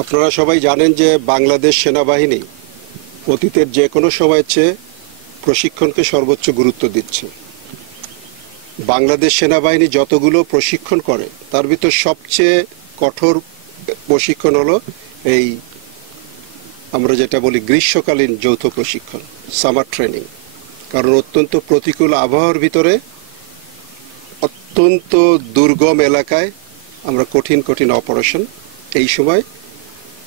আপনারা সবাই জানেন যে বাংলাদেশ সেনাবাহিনী অতীতের যে কোনো সময়ের চেয়ে প্রশিক্ষণকে সর্বোচ্চ গুরুত্ব দিচ্ছে। বাংলাদেশ সেনাবাহিনী যতগুলো প্রশিক্ষণ করে তার ভিতর সবচেয়ে কঠোর প্রশিক্ষণ হলো এই আমরা যেটা বলি গ্রীষ্মকালীন যৌথ প্রশিক্ষণ, সামার ট্রেনিং। কারণ অত্যন্ত প্রতিকূল আবহাওয়ার ভিতরে অত্যন্ত দুর্গম এলাকায় আমরা কঠিন কঠিন অপারেশন এই সময়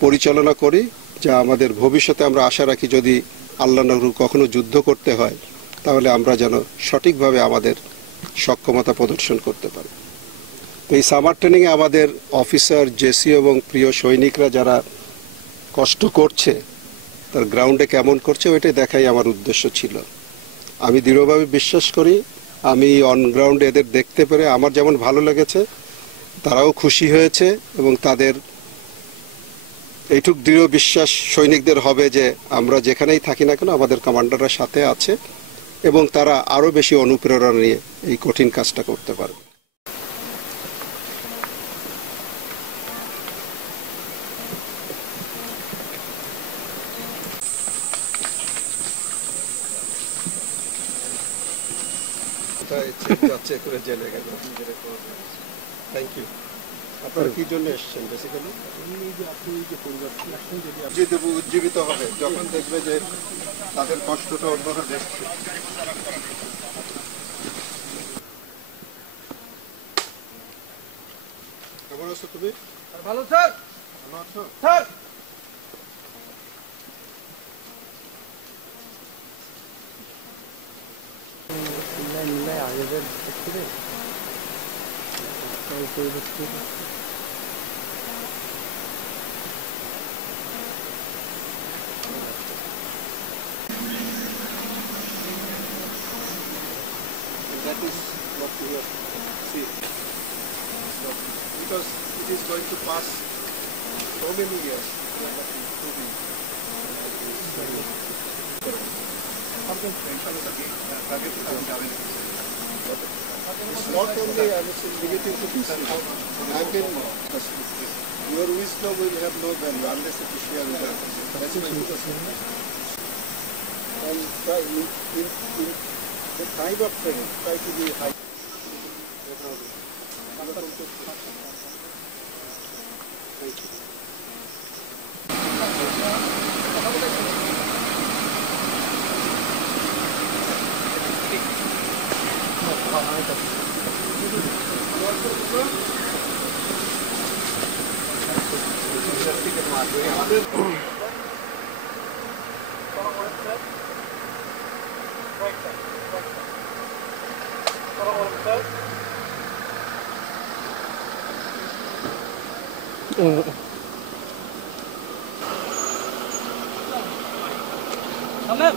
পরিচালনা করি, যা আমাদের ভবিষ্যতে আমরা আশা রাখি যদি আল্লাহ কখনো যুদ্ধ করতে হয় তাহলে আমরা যেন সঠিকভাবে আমাদের সক্ষমতা প্রদর্শন করতে পারি। এই সামার ট্রেনিংয়ে আমাদের অফিসার, জেসি এবং প্রিয় সৈনিকরা যারা কষ্ট করছে তার গ্রাউন্ডে কেমন করছে ওইটাই দেখাই আমার উদ্দেশ্য ছিল। আমি দৃঢ়ভাবে বিশ্বাস করি আমি অন গ্রাউন্ডে এদের দেখতে পেরে আমার যেমন ভালো লেগেছে তারাও খুশি হয়েছে এবং তাদের এইটুক দৃঢ় বিশ্বাস সৈনিকদের হবে যে আমরা যেখানেই থাকি না কেন আমাদের কমান্ডাররা সাথে আছে এবং তারা আরও বেশি অনুপ্রেরণা নিয়ে এই কঠিন কাজটা করতে পারবে। Thank you. আপনারা কি জন্য এসেছেন? বেসিক্যালি উজ্জীবিত হবে যখন দেখবে যে তাদের কষ্টটা অন্যরা দেখছে। কেমন আছো তুমি? ভালো স্যার। ভালো আছো স্যার? আগেদের থেকে that is what we have seen. So, because it is going to pass so many years. It's not only I was negative to this. I've been your wisdom will have no value unless it is shared with others. That's my philosophy. And try in the time of training, try to be high. Thank you. Amen.